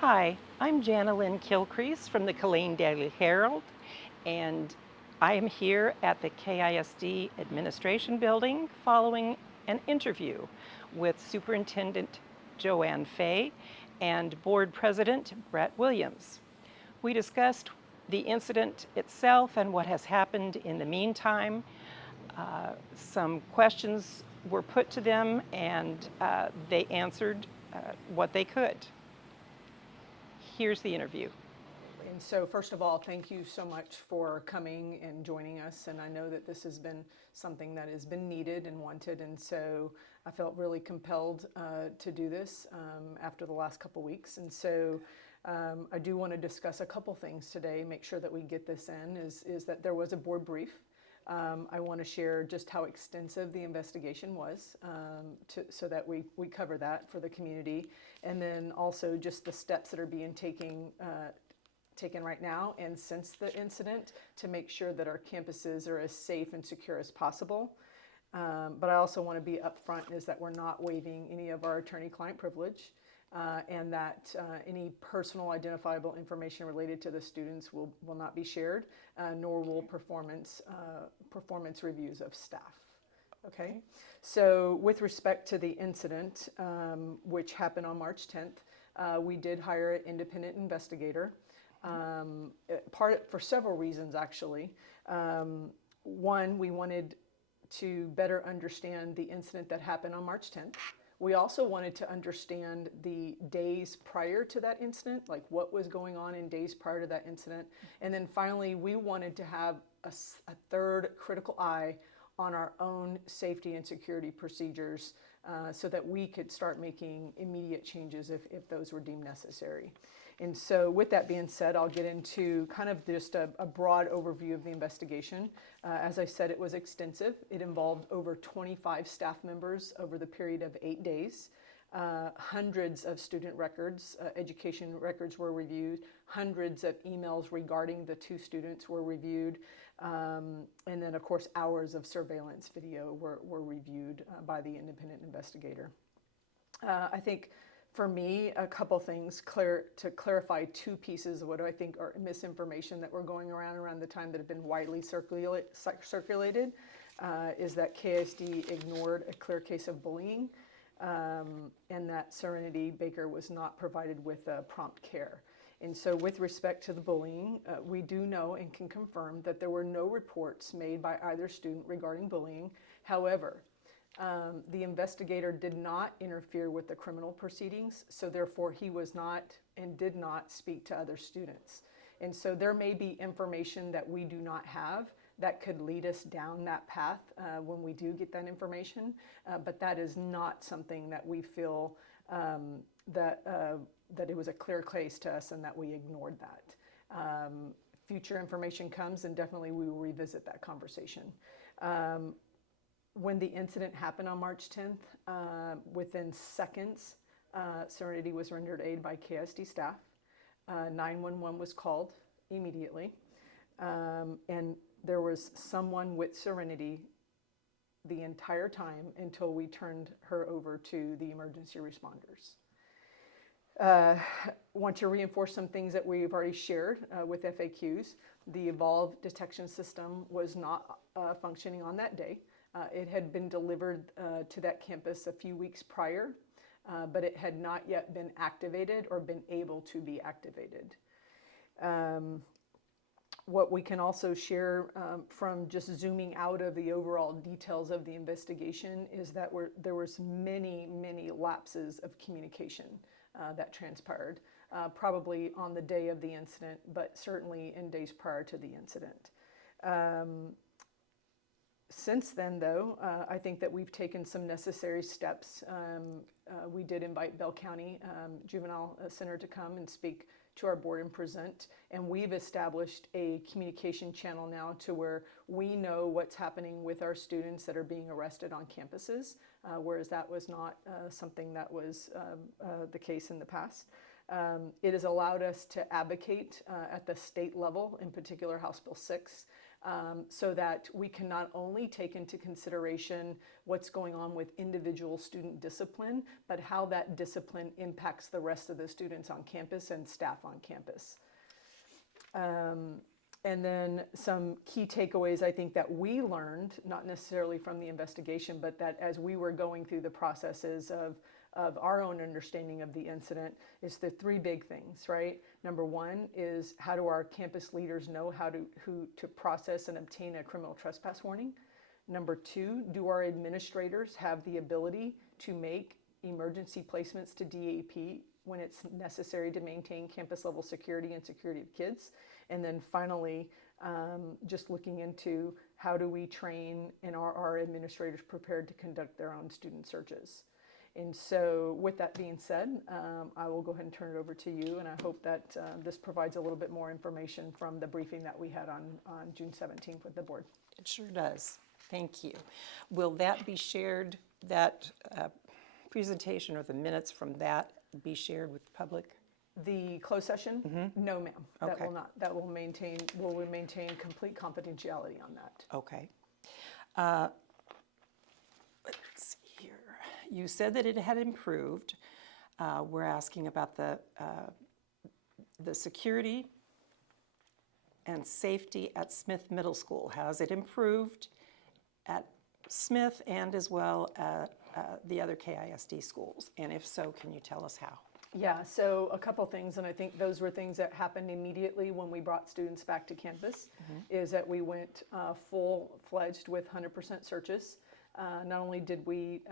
Hi, I'm Jana Lynn Kilcrease from the Killeen Daily Herald, and I am here at the KISD Administration Building following an interview with Superintendent Joanne Fay and Board President Brett Williams. We discussed the incident itself and what has happened in the meantime. Some questions were put to them, and they answered what they could. Here's the interview. And so first of all, thank you so much for coming and joining us. And I know that this has been something that has been needed and wanted. And so I felt really compelled to do this after the last couple weeks. And so I do want to discuss a couple things today, make sure that we get this in, is that there was a board brief. I want to share just how extensive the investigation was so that we cover that for the community. And then also just the steps that are being taken right now and since the incident to make sure that our campuses are as safe and secure as possible. But I also want to be upfront is that we're not waiving any of our attorney-client privilege and that any personal identifiable information related to the students will not be shared, nor will performance reviews of staff. Okay, so with respect to the incident, which happened on March 10th, we did hire an independent investigator. For several reasons, actually. One, we wanted to better understand the incident that happened on March 10th. We also wanted to understand the days prior to that incident, like what was going on in days prior to that incident. And then finally, we wanted to have a third critical eye on our own safety and security procedures so that we could start making immediate changes if those were deemed necessary. And so with that being said, I'll get into kind of just a broad overview of the investigation. As I said, it was extensive. It involved over 25 staff members over the period of 8 days. Hundreds of student records, education records were reviewed. Hundreds of emails regarding the two students were reviewed. And then, of course, hours of surveillance video were reviewed by the independent investigator. I think for me, a couple things to clarify two pieces of what I think are misinformation that were going around the time that have been widely circulated, is that KISD ignored a clear case of bullying and that Serenity Baker was not provided with prompt care. And so with respect to the bullying, we do know and can confirm that there were no reports made by either student regarding bullying. However, the investigator did not interfere with the criminal proceedings, so therefore he was not and did not speak to other students. And so there may be information that we do not have that could lead us down that path when we do get that information, but that is not something that we feel that it was a clear case to us and that we ignored that. Future information comes and definitely we will revisit that conversation. When the incident happened on March 10th, within seconds, Serenity was rendered aid by KISD staff. 911 was called immediately, and there was someone with Serenity the entire time until we turned her over to the emergency responders. Want to reinforce some things that we've already shared with FAQs. The Evolve detection system was not functioning on that day. It had been delivered to that campus a few weeks prior, but it had not yet been activated or been able to be activated. What we can also share from just zooming out of the overall details of the investigation is that there was many, many lapses of communication that transpired, probably on the day of the incident, but certainly in days prior to the incident. Since then, though, I think that we've taken some necessary steps. We did invite Bell County Juvenile Center to come and speak to our board and present, and we've established a communication channel now to where we know what's happening with our students that are being arrested on campuses, whereas that was not something that was the case in the past. It has allowed us to advocate at the state level, in particular House Bill 6, so that we can not only take into consideration what's going on with individual student discipline, but how that discipline impacts the rest of the students on campus and staff on campus. And then some key takeaways I think that we learned, not necessarily from the investigation, but that as we were going through the processes of our own understanding of the incident, is the three big things, right? Number one is, how do our campus leaders know who to process and obtain a criminal trespass warning? Number two, do our administrators have the ability to make emergency placements to DAP when it's necessary to maintain campus level security and security of kids? And then finally, just looking into how do we train and are our administrators prepared to conduct their own student searches? And so with that being said, I will go ahead and turn it over to you, and I hope that this provides a little bit more information from the briefing that we had on June 17th with the board. It sure does. Thank you. Will that be shared, that presentation or the minutes from that be shared with the public? The closed session? No, ma'am. That Okay. will not. That will maintain complete confidentiality on that. Okay. Let's see here. You said that it had improved. We're asking about the security and safety at Smith Middle School. Has it improved at Smith and as well at the other KISD schools? And if so, can you tell us how? Yeah, so a couple things, and I think those were things that happened immediately when we brought students back to campus, is that we went full-fledged with 100% searches. Not only did we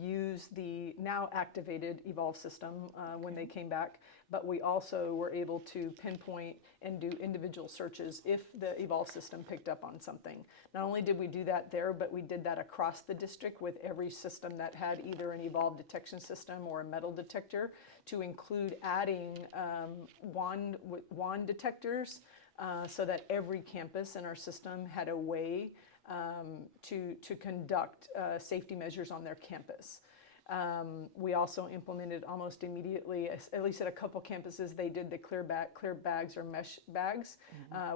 use the now activated Evolve system when they came back, but we also were able to pinpoint and do individual searches if the Evolve system picked up on something. Not only did we do that there, but we did that across the district with every system that had either an Evolve detection system or a metal detector, to include adding wand detectors so that every campus in our system had a way to conduct safety measures on their campus. We also implemented almost immediately, at least at a couple campuses, they did the clear bags or mesh bags.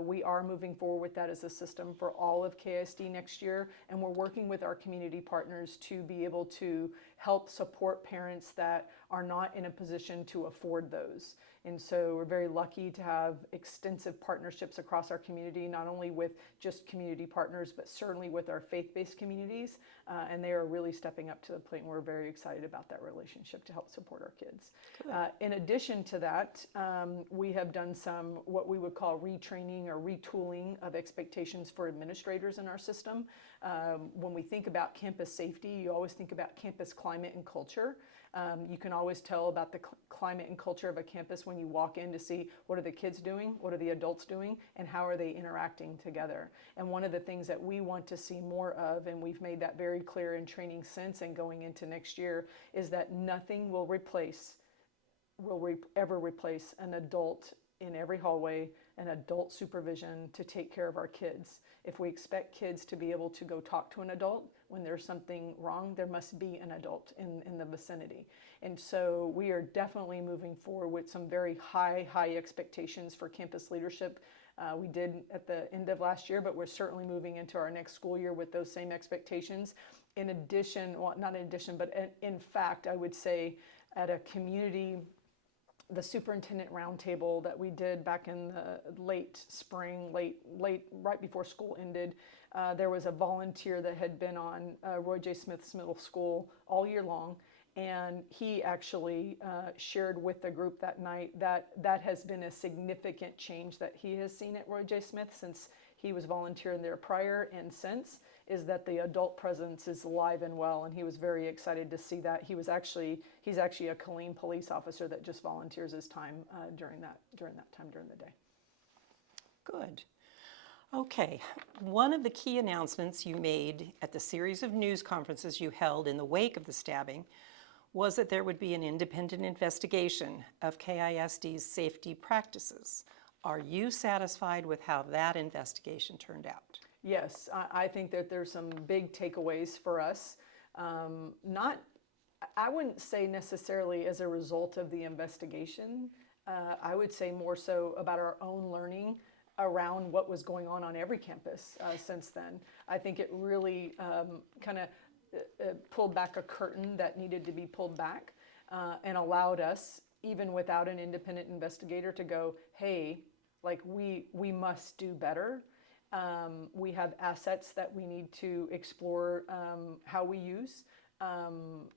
We are moving forward with that as a system for all of KISD next year, and we're working with our community partners to be able to help support parents that are not in a position to afford those. And so we're very lucky to have extensive partnerships across our community, not only with just community partners, but certainly with our faith-based communities. And they are really stepping up to the plate, and we're very excited about that relationship to help support our kids. In addition to that, we have done some what we would call retraining or retooling of expectations for administrators in our system. When we think about campus safety, you always think about campus climate and culture. You can always tell about the climate and culture of a campus when you walk in to see what are the kids doing, what are the adults doing, and how are they interacting together. And one of the things that we want to see more of, and we've made that very clear in training since and going into next year, is that nothing will ever replace an adult in every hallway, an adult supervision to take care of our kids. If we expect kids to be able to go talk to an adult when there's something wrong, there must be an adult in the vicinity. And so we are definitely moving forward with some very high expectations for campus leadership. We did at the end of last year, but we're certainly moving into our next school year with those same expectations. In addition, well, not in addition, but in fact, I would say at a community, the superintendent roundtable that we did back in the late spring, right before school ended, there was a volunteer that had been on Roy J. Smith's middle school all year long, and he actually shared with the group that night that has been a significant change that he has seen at Roy J. Smith since he was volunteering there prior and since, is that the adult presence is alive and well, and he was very excited to see that. He's actually a Killeen police officer that just volunteers his time during that time during the day. Good. Okay. One of the key announcements you made at the series of news conferences you held in the wake of the stabbing was that there would be an independent investigation of KISD's safety practices. Are you satisfied with how that investigation turned out? Yes, I think that there's some big takeaways for us. I wouldn't say necessarily as a result of the investigation. I would say more so about our own learning around what was going on every campus since then. I think it really kind of pulled back a curtain that needed to be pulled back and allowed us, even without an independent investigator, to go, hey, like we must do better. We have assets that we need to explore how we use.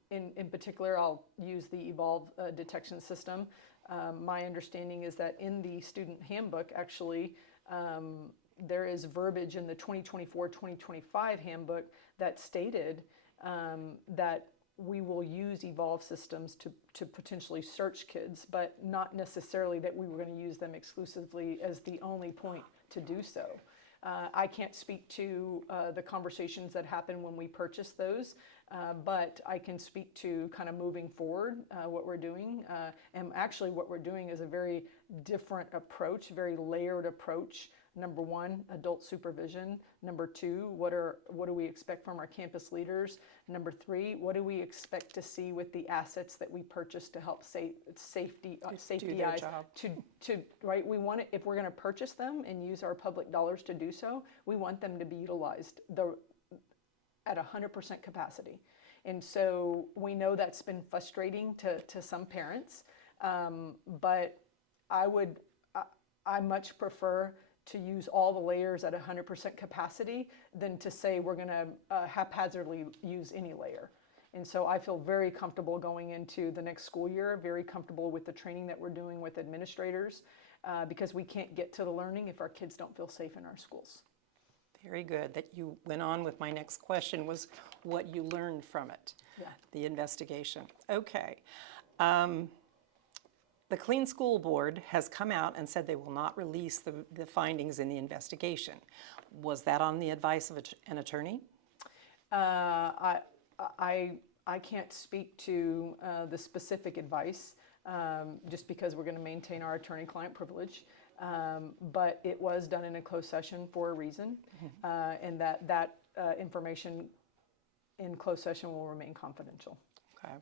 In particular, I'll use the Evolve detection system. My understanding is that in the student handbook, actually, there is verbiage in the 2024-2025 handbook that stated that we will use Evolve systems to potentially search kids, but not necessarily that we were going to use them exclusively as the only point to do so. I can't speak to the conversations that happened when we purchased those, but I can speak to kind of moving forward what we're doing. And actually what we're doing is a very different approach, very layered approach. Number one, adult supervision. Number two, what do we expect from our campus leaders? Number three, what do we expect to see with the assets that we purchase to help safety eyes to right? We want it, if we're going to purchase them and use our public dollars to do so, we want them to be utilized at 100% capacity. And so we know that's been frustrating to some parents, but I much prefer to use all the layers at 100% capacity than to say we're going to haphazardly use any layer. And so I feel very comfortable going into the next school year, very comfortable with the training that we're doing with administrators, because we can't get to the learning if our kids don't feel safe in our schools. Very good. That you went on with my next question was what you learned from it, the investigation. Okay. The Killeen School Board has come out and said they will not release the findings in the investigation. Was that on the advice of an attorney? I can't speak to the specific advice just because we're going to maintain our attorney-client privilege. But it was done in a closed session for a reason, and that information in closed session will remain confidential. Okay.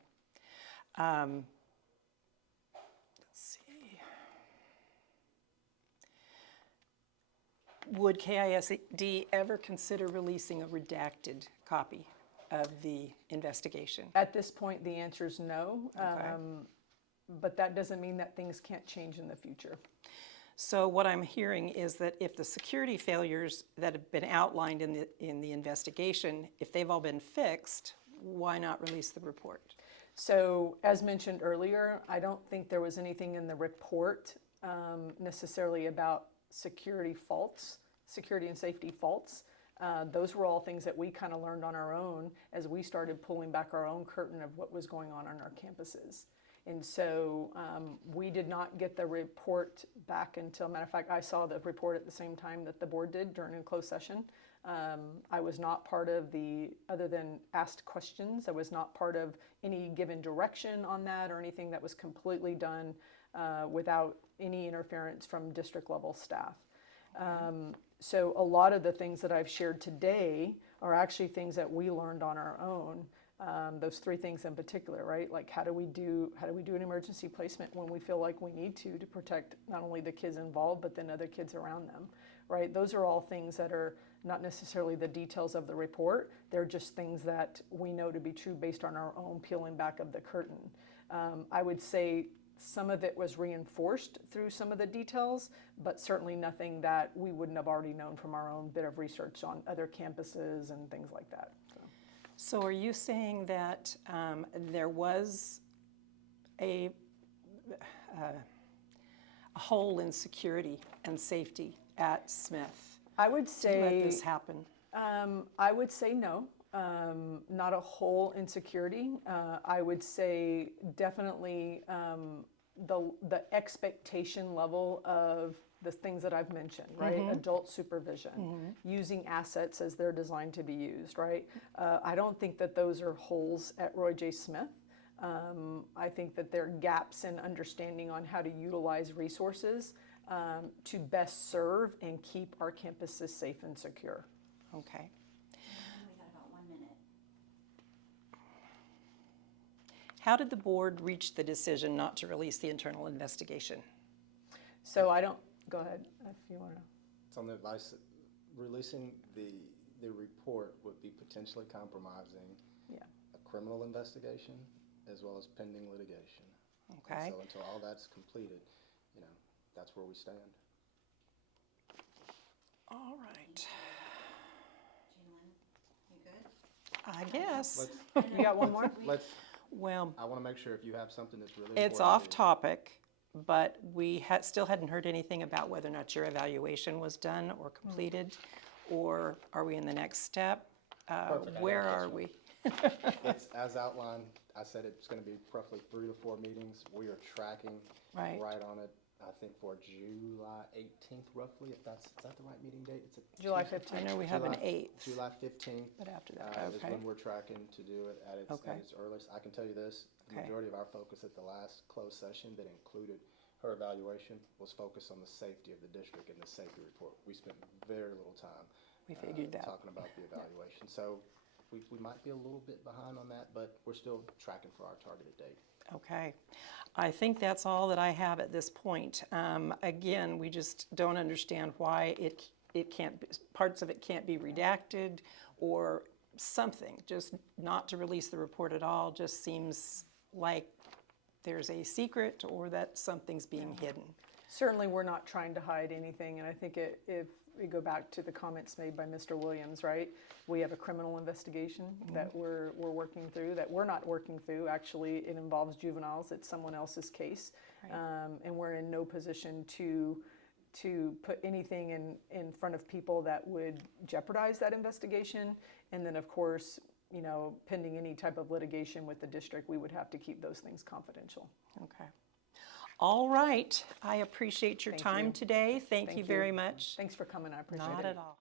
Let's see. Would KISD ever consider releasing a redacted copy of the investigation? At this point, the answer is no, Okay. But that doesn't mean that things can't change in the future. So what I'm hearing is that if the security failures that have been outlined in the investigation, if they've all been fixed, why not release the report? So as mentioned earlier, I don't think there was anything in the report necessarily about security and safety faults. Those were all things that we kind of learned on our own as we started pulling back our own curtain of what was going on our campuses. And so we did not get the report back until, matter of fact, I saw the report at the same time that the board did during a closed session. I was not part of other than asked questions, I was not part of any given direction on that or anything. That was completely done without any interference from district level staff. So a lot of the things that I've shared today are actually things that we learned on our own. Those three things in particular, right? Like how do we do an emergency placement when we feel like we need to protect not only the kids involved, but then other kids around them, right? Those are all things that are not necessarily the details of the report. They're just things that we know to be true based on our own peeling back of the curtain. I would say some of it was reinforced through some of the details, but certainly nothing that we wouldn't have already known from our own bit of research on other campuses and things like that. So are you saying that there was a hole in security and safety at Smith? I would say to let this happen. I would say no, not a hole in security. I would say definitely the expectation level of the things that I've mentioned, right? Adult supervision, using assets as they're designed to be used, right? I don't think that those are holes at Roy J. Smith. I think that there are gaps in understanding on how to utilize resources to best serve and keep our campuses safe and secure. Okay. We got about 1 minute. How did the board reach the decision not to release the internal investigation? So I don't, go ahead if you want to. It's on the advice, releasing the report would be potentially compromising Yeah. a criminal investigation as well as pending litigation. Okay. And so until all that's completed, you know, that's where we stand. All right. Jana Lynn, you good? I guess. You got one more? Well, I want to make sure if you have something that's really it's important off to you. topic, but we still hadn't heard anything about whether or not your evaluation was done or completed, or are we in the next step? Perfect. Where are we? It's as outlined. I said it's going to be roughly 3 to 4 meetings. We are tracking Right. on it, I think, for July 18th, roughly, if is that the right meeting date? It's a July Tuesday. 15th. I know we have an July- 8th, July 15th. but after that, Is okay. when we're tracking to do it at Okay. its earliest. I can tell you this, the Okay. majority of our focus at the last closed session that included her evaluation was focused on the safety of the district and the safety report. We spent very little time We figured that. talking about the evaluation. So we might be a little bit behind on that, but we're still tracking for our targeted date. Okay. I think that's all that I have at this point. Again, we just don't understand why it can't, parts of it can't be redacted or something. Just not to release the report at all just seems like there's a secret or that something's being hidden. Certainly, we're not trying to hide anything, and I think if we go back to the comments made by Mr. Williams, right? We have a criminal investigation that we're working through, that we're not working through. Actually, it involves juveniles. It's someone else's case. And we're in no position to put anything in front of people that would jeopardize that investigation. And then, of course, you know, pending any type of litigation with the district, we would have to keep those things confidential. Okay. All right. I appreciate your Thank time you. today. Thank you Thank very you. much. Thanks for coming. I appreciate it. Not at all.